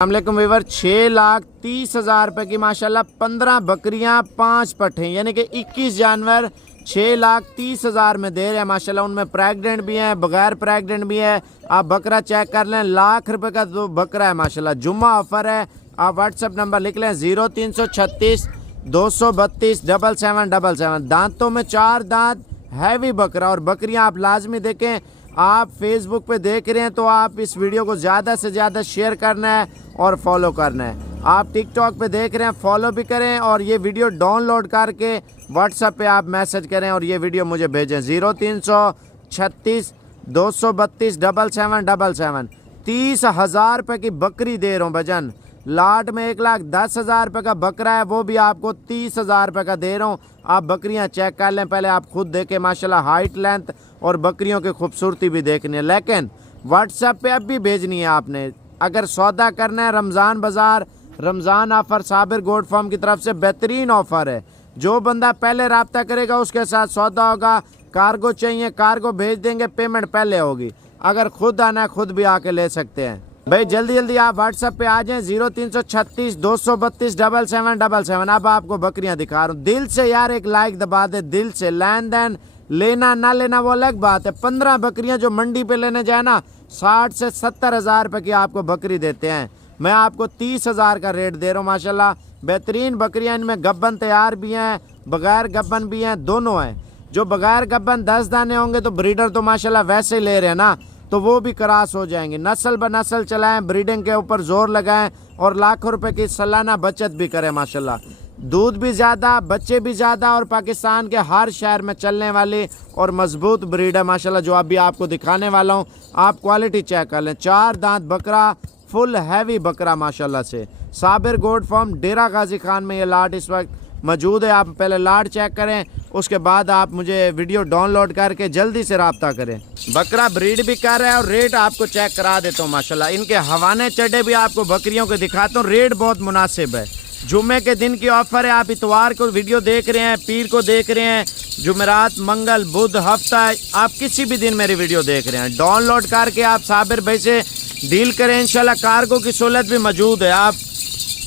अस्सलामुअलैकुम वीवर 6,30,000 रुपए की माशाल्लाह 15 बकरियां 5 पट्ठे यानी कि 21 जानवर 6,30,000 में दे रहे हैं माशाल्लाह। उनमें प्रेग्नेंट भी हैं, बगैर प्रेग्नेंट भी है। आप बकरा चेक कर लें, लाख रुपए का तो बकरा है माशाल्लाह। जुम्मा ऑफर है। आप व्हाट्सएप नंबर लिख लें 0336 232 7777। दांतों में 4 दांत, हैवी बकरा। और बकरियां आप लाजमी देखें। आप फेसबुक पे देख रहे हैं तो आप इस वीडियो को ज़्यादा से ज़्यादा शेयर करना है और फॉलो करना है। आप टिकटॉक पे देख रहे हैं, फॉलो भी करें और ये वीडियो डाउनलोड करके व्हाट्सएप पे आप मैसेज करें और ये वीडियो मुझे भेजें 0336 232 7777। 30,000 रुपये की बकरी दे रहा हूँ भजन। लाट में 1,10,000 रुपये का बकरा है, वो भी आपको 30,000 रुपये का दे रहा हूँ। आप बकरियां चेक कर लें, पहले आप खुद देखें माशाल्लाह। हाइट, लेंथ और बकरियों की खूबसूरती भी देखनी है, लेकिन व्हाट्सएप पे अब भी भेजनी है आपने। अगर सौदा करना है, रमज़ान बाज़ार, Ramzan offer Sabir goat farm की तरफ से बेहतरीन ऑफ़र है। जो बंदा पहले रब्ता करेगा उसके साथ सौदा होगा। कार्गो चाहिए, कार्गो भेज देंगे, पेमेंट पहले होगी। अगर खुद आना है खुद भी आके ले सकते हैं भाई। जल्दी जल्दी आप व्हाट्सएप पे आ जाएं 0336 232 7777। अब आपको बकरियां दिखा रहा हूँ। दिल से यार एक लाइक दबा दे, दिल से। लेन देन लेना ना लेना वो अलग बात है। 15 बकरियां जो मंडी पे लेने जाए ना 60 से 70,000 रुपए की आपको बकरी देते हैं। मैं आपको 30,000 का रेट दे रहा हूँ माशाल्लाह। बेहतरीन बकरियां, इनमें गब्बन तैयार भी हैं, बगैर गब्बन भी हैं, दोनों हैं। जो बगैर गब्बन 10 दाने होंगे तो ब्रीडर तो माशाल्लाह वैसे ही ले रहे हैं ना, तो वो भी क्रॉस हो जाएंगे। नस्ल ब नस्ल चलाएं, ब्रीडिंग के ऊपर जोर लगाएं और लाखों रुपए की सालाना बचत भी करें माशाल्लाह। दूध भी ज़्यादा, बच्चे भी ज़्यादा और पाकिस्तान के हर शहर में चलने वाली और मजबूत ब्रीड है माशाल्लाह, जो अभी आपको दिखाने वाला हूँ। आप क्वालिटी चेक कर लें। 4 दांत बकरा, फुल हैवी बकरा माशाल्लाह से। साबिर गोट फार्म डेरा गाजी खान में ये लाट इस वक्त मौजूद है। आप पहले लाट चेक करें, उसके बाद आप मुझे वीडियो डाउनलोड करके जल्दी से रब्ता करें। बकरा ब्रीड भी कर रहा है और रेट आपको चेक करा देता हूँ माशाल्लाह। इनके हवाने चढ़े भी आपको बकरियों के दिखाता हूँ। रेट बहुत मुनासिब है। जुम्मे के दिन की ऑफर है। आप इतवार को वीडियो देख रहे हैं, पीर को देख रहे हैं, जुमेरात, मंगल, बुध, हफ्ता, आप किसी भी दिन मेरी वीडियो देख रहे हैं, डाउनलोड करके आप साबिर भाई से डील करें। इंशाल्लाह कार्गो की सहूलत भी मौजूद है। आप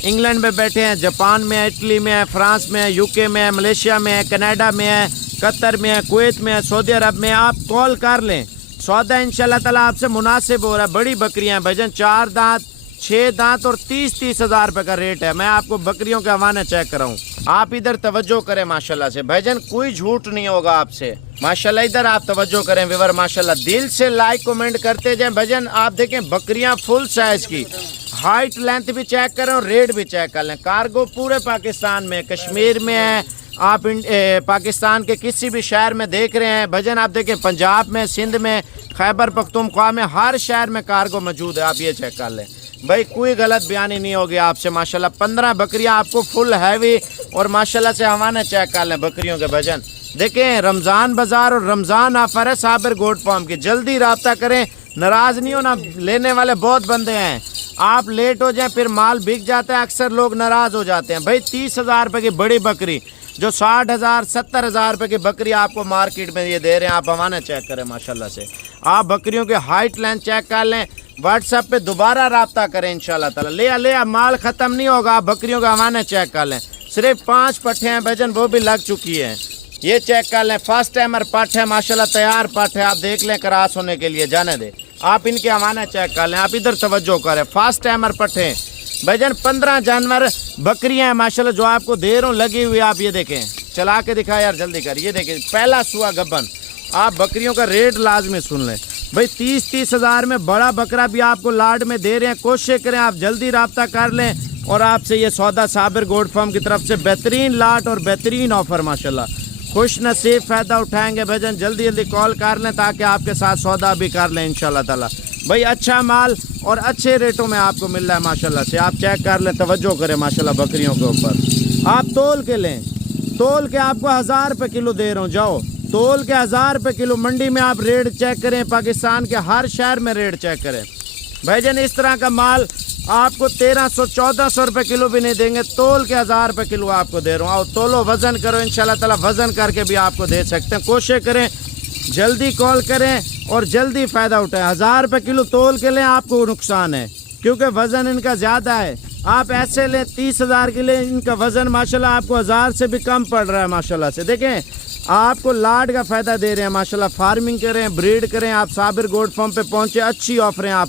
इंग्लैंड में बैठे हैं, जापान में है, इटली में है, फ्रांस में है, यूके में है, मलेशिया में है, कनाडा में है, कतर में है, कुवैत में है, सऊदी अरब में। आप कॉल कर लें, सौदा इंशाल्लाह ताला आपसे मुनासिब हो रहा है। बड़ी बकरियां हैं भजन, 4 दांत, 6 दांत और 30,000 रुपये का रेट है। मैं आपको बकरियों के हवाने चेक कराऊँ। आप इधर तवज्जो करें माशाल्लाह से भजन, कोई झूठ नहीं होगा आपसे माशाल्लाह। इधर आप तवज्जो करें व्यूअर माशाल्लाह। दिल से लाइक कमेंट करते जाएं भजन। आप देखें बकरियां फुल साइज की, हाइट लेंथ भी चेक करें और रेट भी चेक कर लें। कार्गो पूरे पाकिस्तान में, कश्मीर में है, आप पाकिस्तान के किसी भी शहर में देख रहे हैं भजन। आप देखें पंजाब में, सिंध में, खैबर पख्तूनख्वा में, हर शहर में कार्गो मौजूद है। आप ये चेक कर लें भाई, कोई गलत बयानी नहीं होगी आपसे माशाल्लाह। 15 बकरियां आपको फुल हैवी और माशाल्लाह से हवाना चेक कर लें बकरियों के भजन। देखें रमज़ान बाज़ार और रमज़ान ऑफर है साबिर गोट फार्म की। जल्दी रब्ता करें, नाराज़ नहीं होना। लेने वाले बहुत बंदे हैं, आप लेट हो जाएं फिर माल बिक जाता है, अक्सर लोग नाराज़ हो जाते हैं भाई। 30,000 रुपये की बड़ी बकरी जो 60,000 70,000 रुपये की बकरी आपको मार्केट में ये दे रहे हैं। आप हवाना चेक करें माशाल्लाह से। आप बकरियों के हाइट लेंथ चेक कर लें, व्हाट्सएप पे दोबारा रब्ता करें इंशाल्लाह ताला। ले माल ख़त्म नहीं होगा। आप बकरियों का हवाना चेक कर लें। सिर्फ 5 पट्ठे हैं भजन, वो भी लग चुकी है। ये चेक कर लें, फर्स्ट टाइमर पट्ठ है माशाल्लाह, तैयार पट्ठ है। आप देख लें क्रॉस होने के लिए, जाने दे। आप इनके हवाना चेक कर लें। आप इधर तवज्जो करें, फर्स्ट टाइमर पट्ठे भजन। 15 जानवर बकरियां हैं माशाल्लाह जो आपको दे रहा हूँ लगी हुई। आप ये देखें, चला के दिखा यार, जल्दी कर। ये देखें पहला सुआ गब्बन। आप बकरियों का रेट लाजमी सुन लें भाई। 30,000 में बड़ा बकरा भी आपको लाड में दे रहे हैं। कोशिश करें आप जल्दी रब्ता कर लें और आपसे ये सौदा साबिर गोट फार्म की तरफ से बेहतरीन लाट और बेहतरीन ऑफर माशाल्लाह। खुश नसीब फ़ायदा उठाएंगे भजन। जल्दी जल्दी कॉल कर लें ताकि आपके साथ सौदा भी कर लें इंशाल्लाह ताला भाई। अच्छा माल और अच्छे रेटों में आपको मिल रहा है माशाल्लाह से। आप चेक कर लें, तवज्जो करें माशाल्लाह बकरियों के ऊपर। आप तोल के लें, तोल के आपको 1000 रुपये किलो दे रहा हूँ। जाओ तोल के 1000 रुपये किलो। मंडी में आप रेट चेक करें, पाकिस्तान के हर शहर में रेट चेक करें भाईजान। इस तरह का माल आपको 1300-1400 रुपये किलो भी नहीं देंगे। तोल के 1000 रुपये किलो आपको दे रहा हूँ। आओ तोलो, वज़न करो, इंशाल्लाह ताला वज़न करके भी आपको दे सकते हैं। कोशिश करें, जल्दी कॉल करें और जल्दी फ़ायदा उठाएं। 1000 रुपये किलो तोल के लें, आपको नुकसान है। क्योंकि वज़न इनका ज़्यादा है। आप ऐसे लें 30,000 के लिए, इनका वज़न माशाल्लाह आपको 1000 से भी कम पड़ रहा है माशाल्लाह से। देखें आपको लाड का फ़ायदा दे रहे हैं माशाल्लाह। फार्मिंग करें, ब्रीड करें, आप साबिर गोट फार्म पे पहुँचे, अच्छी ऑफरें आप